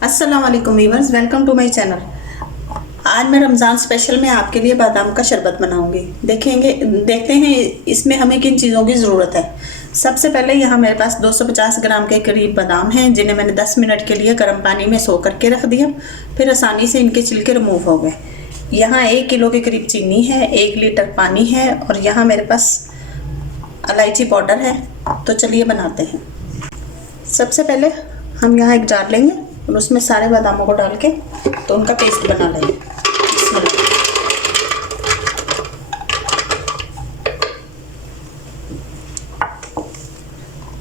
अस्सलाम वालेकुम viewers, welcome to my channel. आज मैं रमज़ान स्पेशल में आपके लिए बादाम का शरबत बनाऊंगी। देखते हैं इसमें हमें किन चीज़ों की ज़रूरत है। सबसे पहले यहाँ मेरे पास 250 ग्राम के करीब बादाम हैं, जिन्हें मैंने 10 मिनट के लिए गर्म पानी में सो करके रख दिया। फिर आसानी से इनके छिलके रिमूव हो गए। यहाँ 1 किलो के करीब चीनी है, 1 लीटर पानी है और यहाँ मेरे पास इलायची पाउडर है। तो चलिए बनाते हैं। सबसे पहले हम यहाँ एक जार लेंगे और उसमें सारे बादामों को डाल के तो उनका पेस्ट बना लेंगे।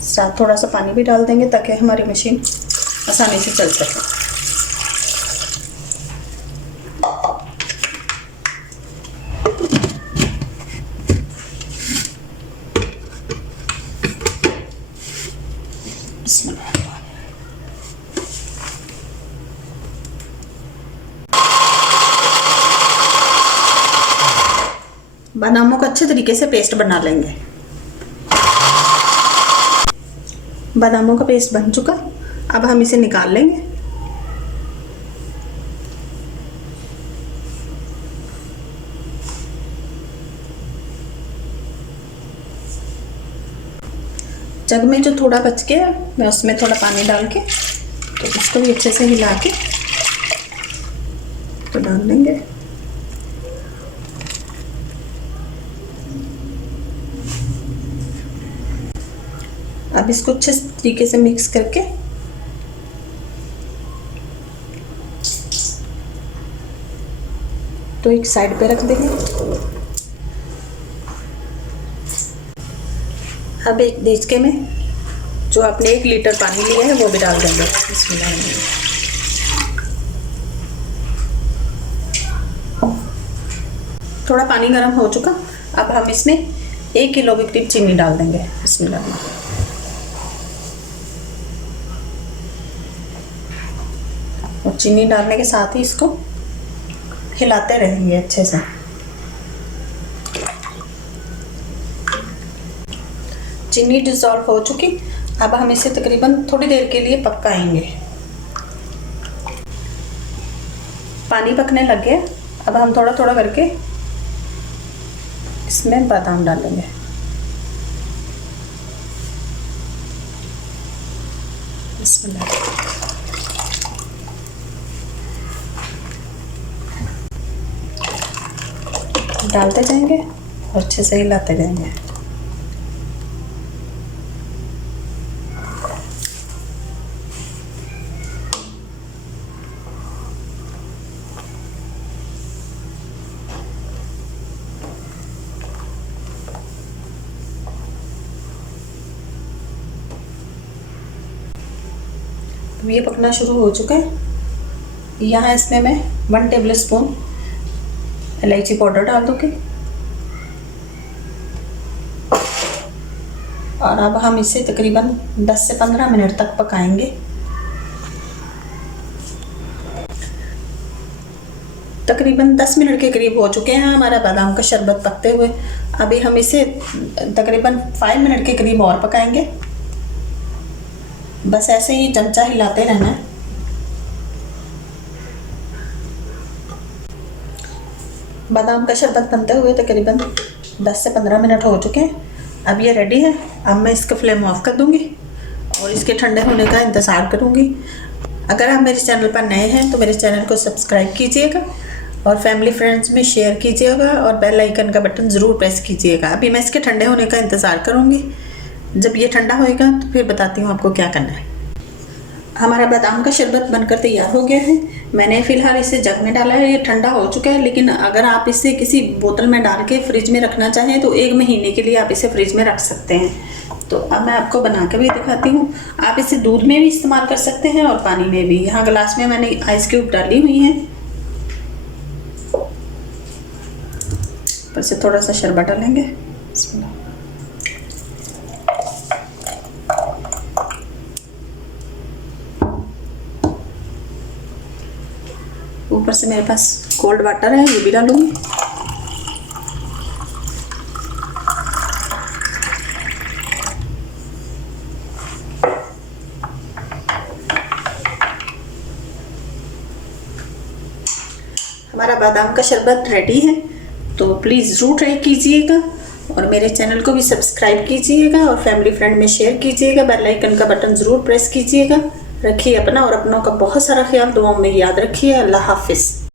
साथ थोड़ा सा पानी भी डाल देंगे ताकि हमारी मशीन आसानी से चल सके। बादामों का अच्छे तरीके से पेस्ट बना लेंगे। बादामों का पेस्ट बन चुका, अब हम इसे निकाल लेंगे। जग में जो थोड़ा बच गया मैं उसमें थोड़ा पानी डाल के तो इसको भी अच्छे से हिला के तो डाल देंगे। अब इसको अच्छे तरीके से मिक्स करके तो एक साइड पे रख देंगे। अब एक देचके में जो आपने 1 लीटर पानी लिया है वो भी डाल देंगे। थोड़ा पानी गर्म हो चुका, अब हम इसमें 1 किलो के करीब चीनी डाल देंगे। बिस्मिल्लाह। और चीनी डालने के साथ ही इसको हिलाते रहेंगे अच्छे से। चीनी डिज़ोल्व हो चुकी, अब हम इसे तकरीबन थोड़ी देर के लिए पकाएंगे। पानी पकने लग गया, अब हम थोड़ा थोड़ा करके इसमें बादाम डालेंगे। बिस्मिल्लाह। डालते जाएंगे और अच्छे से हिलाते जाएंगे। अब ये पकना शुरू हो चुका है। यहाँ इसमें मैं 1 टेबल स्पून इलायची पाउडर डाल दूँगी और अब हम इसे तकरीबन 10 से 15 मिनट तक पकाएंगे। तकरीबन 10 मिनट के करीब हो चुके हैं हमारा बादाम का शरबत पकते हुए। अभी हम इसे तकरीबन 5 मिनट के करीब और पकाएंगे। बस ऐसे ही चमचा हिलाते रहना है। बादाम का शरबत बनते हुए तकरीबन 10 से 15 मिनट हो चुके हैं। अब ये रेडी है। अब मैं इसका फ्लेम ऑफ कर दूंगी और इसके ठंडे होने का इंतज़ार करूंगी। अगर आप मेरे चैनल पर नए हैं तो मेरे चैनल को सब्सक्राइब कीजिएगा और फैमिली फ्रेंड्स में शेयर कीजिएगा और बेल आइकन का बटन ज़रूर प्रेस कीजिएगा। अभी मैं इसके ठंडे होने का इंतज़ार करूँगी। जब ये ठंडा होएगा तो फिर बताती हूँ आपको क्या करना है। हमारा बादाम का शरबत बनकर तैयार हो गया है। मैंने फ़िलहाल इसे जग में डाला है, ये ठंडा हो चुका है। लेकिन अगर आप इसे किसी बोतल में डाल के फ्रिज में रखना चाहें तो 1 महीने के लिए आप इसे फ्रिज में रख सकते हैं। तो अब मैं आपको बना के भी दिखाती हूँ। आप इसे दूध में भी इस्तेमाल कर सकते हैं और पानी में भी। यहाँ गिलास में मैंने आइस क्यूब डाली हुई हैं। ऊपर से थोड़ा सा शरबत डालेंगे। ऊपर से मेरे पास कोल्ड वाटर है, ये भी डालूंगी। हमारा बादाम का शरबत रेडी है, तो प्लीज़ ज़रूर ट्राई कीजिएगा और मेरे चैनल को भी सब्सक्राइब कीजिएगा और फैमिली फ्रेंड में शेयर कीजिएगा। बेल आइकन का बटन ज़रूर प्रेस कीजिएगा। रखिए अपना और अपनों का बहुत सारा ख्याल, दुआओं में याद रखिए। अल्लाह हाफिज़।